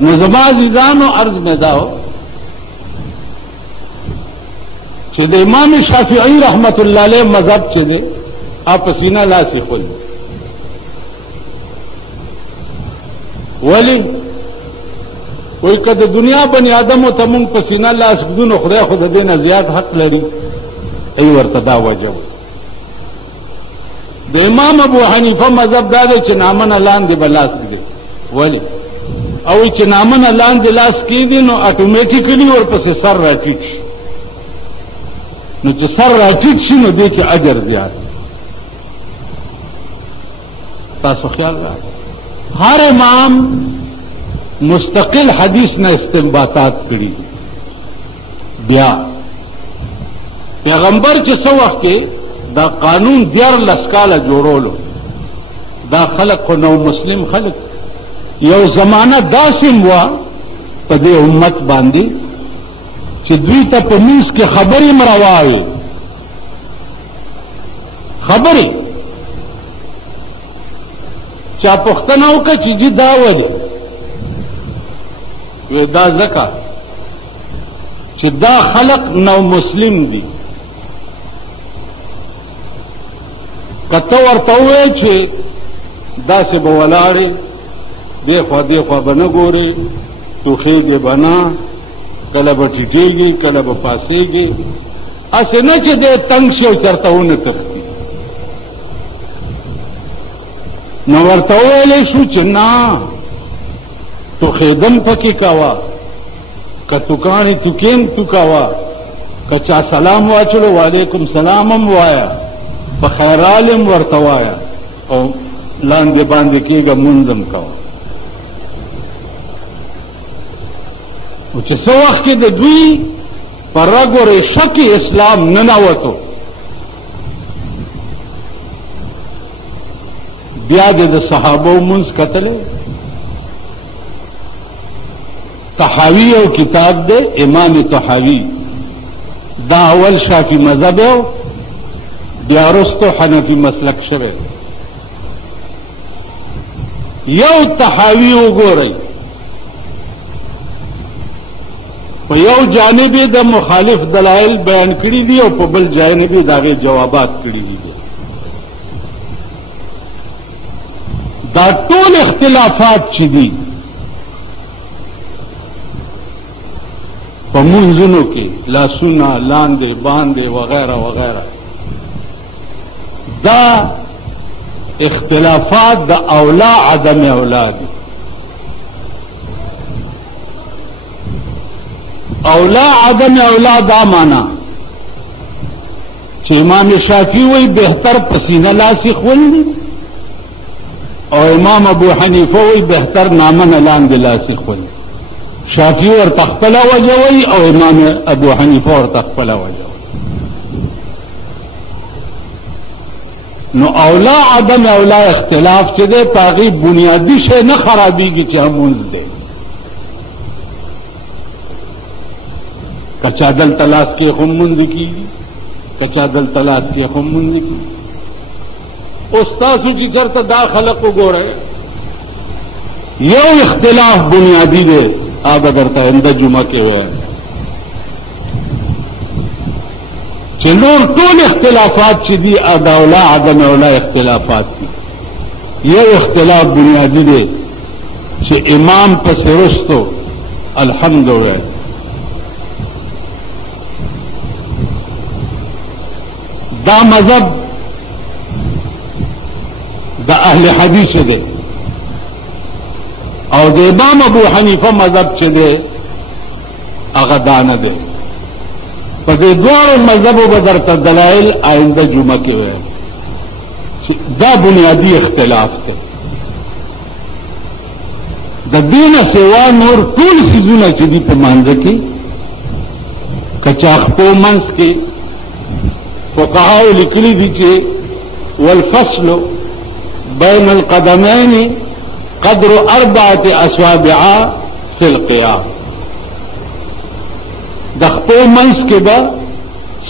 نو زما عزیزانو عرض مې دا و چې د امام شافعي رحمت الله علیه مذهب چې دی آپ پسینه لاسې خول ولی وای که د دنیا بنی آدمو ته مونږ پسینه لاس ږدو نو خدای خو د دې نه زیات حق لري ای ورته دا وجه د امام ابو حنیفه مذهب دا دی چې نامنه لاندې به لاس ږدي ولی او چې نامنه لاندې لاس کېږي نو اټومیټیکلی ورپسې سر راټیټ شي نو چې سر راټیټ شي نو دې کې اجر زیات تاسو خیال راکړئ هر امام مستقل حدیث نه استنباطات کړي بیا پیغمبر چې څو وخت کې دا قانون 14 کاله جوړولو دا خلق خو نو مسلم خلق یو زمانہ داسم وا په دې امت باندې چې دوی ته په میس کې خبرې مرواوي خبرې چا پښتنه وکړه چې جی دا ولې وی دا ځکه چې دا خلق نو مسلم دي کته ورته وایي چې داسې به ولاړې دیخوا دیخوا به نه ګورې توخېږې به نه کله به ټیټېږي کله به پاسېږي هسې نه چې دی تنګ شي او چېرته ونه تښتي نو ورته وویلی شو چې نه ټوخېدم پکې کوه که توکاڼې توکېم تو کوه که چا سلام واچلو وعلیکم سلام هم وایه په خیرال هم ورته وایه او لاندې باندې کېږه مونځ هم کوه او چې څه وخت کې د دوی په رګ و ریشه کې اسلام ننوتو بیا د صحابو منځ کتلې طحاوی او کتاب دے امام طحاوی دا اول شافی مذهب او بیا وروسته حنفی مسلک شوه یو طحاوی وګورئ په یو جانب د مخالف دلایل بیان کړي دي او په بل جانب داغه جوابات کړي دي دا ټول اختلافات چې دي په منځونو کې لاسونه لاندې باندې وغیرہ وغیرہ دا اختلافات د اولا عدم اولا دي اولا عدم اولا دا مانا چې امام شافعي وی بهتر پسینه لاسی خول او امام ابو حنیفه وی بهتر نامن لاندې لاسی خول شافعي ور تخپل وجوي او امام ابو حنیفه ور تخپل وجوي نو اولا عدم اولا اختلاف چې ده پاغي بنیادی شی نه خرابيږي چې همونځ ده کچا دل تلاش کې هم مونږ کی کچا دل تلاش کې هم مونږ کی استاد چې چرته دا خلق وګوره یو اختلاف بنیادی ده آب درته اند جمعه کې وای چې نور ټول اختلافات چې دي اولا عدم اولا اختلافات دي یو اختلاف بنیادی دی چې امام پس رستو الحمدلله دا مذهب د اهل حدیث دی او د امام ابو حنیفه مذهب چې دی هغه دانه دی په دې دوه مذهبو به درته دلایل آینده جمعه کې وایي چې دا بنیادی اختلاف دی د دین سوا نور ټول څیزونه چې دي په مانځه کې کچاخپو منځ کې فقهاو لیکلي دي چې والفصل بين القدمين قدر 4 أصابع في القيام د خپو منځ کې به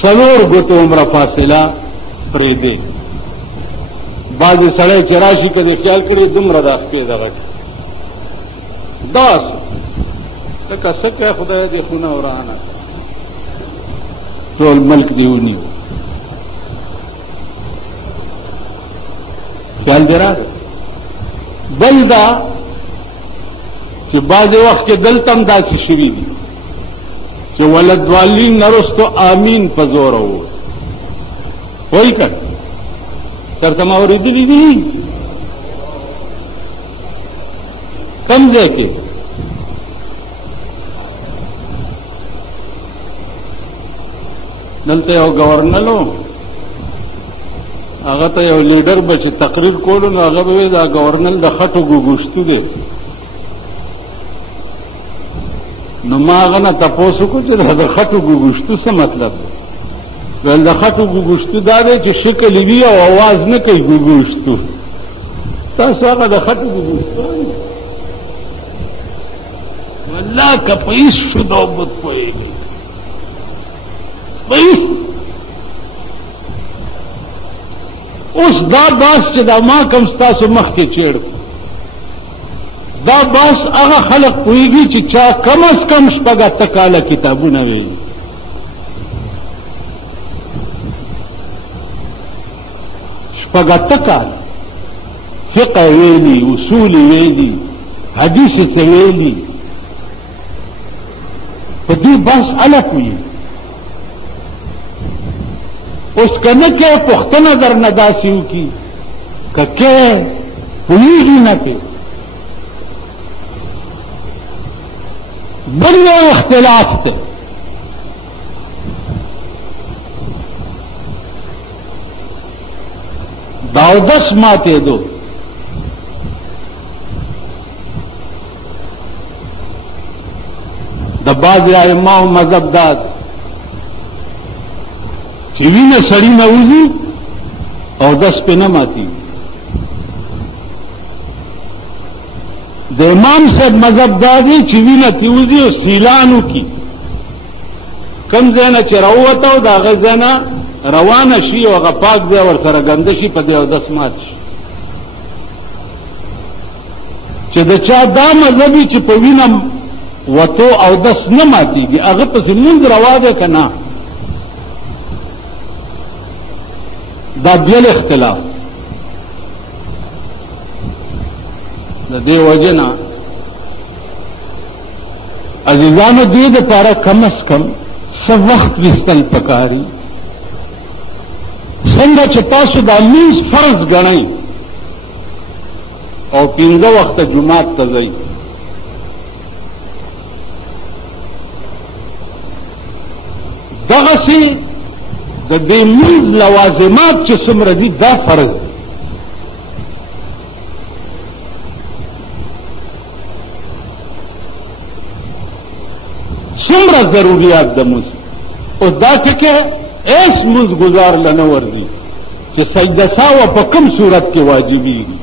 4 ګوتو عمره فاصله پرېږدي بعضې سړی چې راشي که د خیال کړي دومره د خپې دغه داس لکه څه کوي خدای دې خونه ورانه ټول ملک دې ونیو. خیال دې راغی. بل دا چې بعضې وخت کې دلته هم داسې شوي دي چې ولدوالین نه رستو آمین په زوره ووایي. وایي که چېرته ما اورېدلي دي کم ځای کې دلته یو گورنر و هغه ته یو لیډر به چې تقریر کولو نو هغه به وایي دا گورنر د خټو ګوګوشتو دی. نو ما هغه نه تپوس وکړو چې دا د خټو ګوګوشتو څه مطلب دی؟ ویل د خټو ګوګوشتو دا دی چې شکل یې وي او اواز نه کوي ګوګوشتو. تاسو هغه د خټو ګوګوشتو والله که په هېڅ شده او بد پوهېږي اوس دا باس چې دا ما کم ستاسو مخکې چیړ دا باس هغه خلق پوهېږي چې چا کم از کم شپږ اته کاله کتابونه ویلي. شپږ اته کاله فقه ویلي، اصول ویلي، حدیث څه ویلي، په دې باس هله پوهېږي. اوس که نه کې پوښتنه درنه داسې وکړي که کې پوهېږي نه کې. بل یو اختلاف دی د اودس ماتېدو. د بعضې ائمهو مذهب دا دی چې وینه سړی نه وځي اودس پې نه ماتېږي. د امام صاحب مذهب دا دی چې وینه ترې وځي او سیلان وکړي، کوم ځای نه چې راووته او د هغه ځای نه روانه شي او هغه پاک ځای ورسره ګنده شي، په دې اودس مات شي. چې د چا دا مذهب وي چې په وینه وتو اودس نه ماتېږي هغه پسې لمونځ روا دی که نه؟ دا بیل اختلاف. د دې وجه نه عزیزانو دې دپاره کم از کم څه وخت ویستل پکاري. څنګه چې تاسو دا لمونځ فرض ګڼئ او 15 وخته جومات ته ځئ، دغسې د دې لمونځ لوازمات چې څومره دي دا فرض دي. څومره ضروریات د لمونځ اوس دا ټکې هېڅ لمونځ ګزار له نه ورځي چې سجده سهو په کوم صورت کې واجبېږي.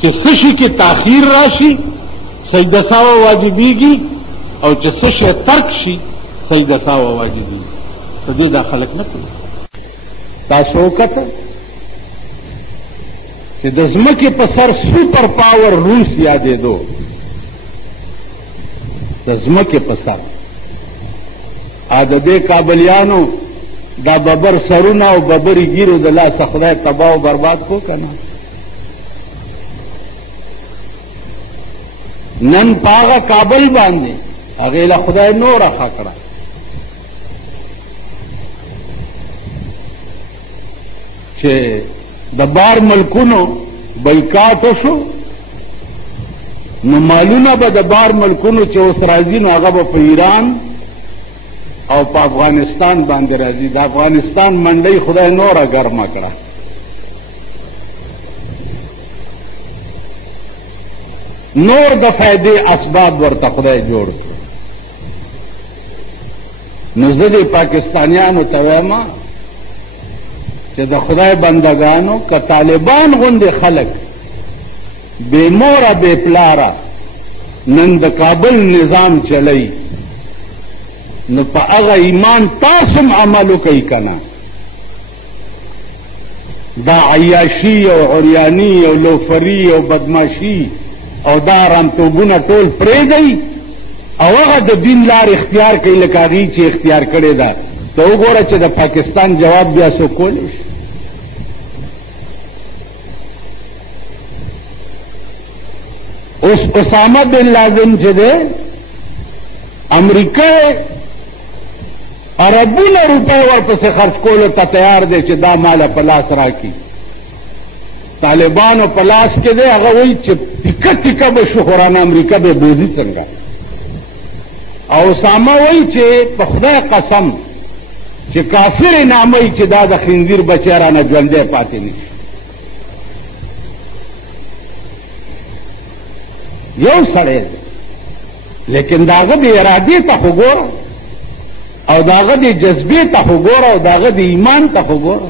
چې څه شي کې تاخیر راشي سجده سهو واجبېږي او چې څه شی ترک شي سجده سهو واجبېږي. په دې دا خلک نه پوهېږي. تاسو وکتل چې د ځمکې په سر سوپر پاور روس یادېدو، د ځمکې په سر د دې کابلیانو دا ببر سرونه او ببرې ګیرو د لاسه خدای تباه او برباد کو که نه؟ نن په هغه کابل باندې هغې له خدای نوره ښه کړه. چې د بار ملکونو بایکاټ وشو نو مالونه به د بار ملکونو چې اوس راځي نو هغه به په ایران او په افغانستان باندې راځي. د افغانستان منډۍ خدای نوره ګرمه کړه. نور د فائدې اسباب ورته خدای جوړ کړو. نو زه دې پاکستانیانو ته وایم چې د خدای بندگانو که طالبان غوندې خلک بې موره بې پلاره نن د کابل نظام چلی نو په هغه ایمان تاسو هم عمل وکئ که نه؟ دا عیاشي او عریانی او لوفري او بدماشي او دا رامتوبونه ټول پرېږدئ او هغه د دین لار اختیار کوي لکه هغې چې اختیار کړې ده. ته وګوره چې د پاکستان جواب بیا څوک کولی شي. اوس اسامه بن لادن چې دی امریکا اربونه روپۍ ورپسې خرڅ کولو ته تیار دی چې دا ماله په لاس راکړي. طالبانو په لاس کې دی هغه وایي چې ټیکه ټیکه به شو خو رانه امریکا به بوځي څنګه. او اسامه وایي چې په خدای قسم چې کافر ناموي چې دا د خنزیر بچی رانه ژوندی پاتې نه شي. یو سړی دی لیکن د هغه د ارادې ته خو ګوره او د هغه د جذبې ته خو ګوره او د هغه د ایمان ته خو ګوره.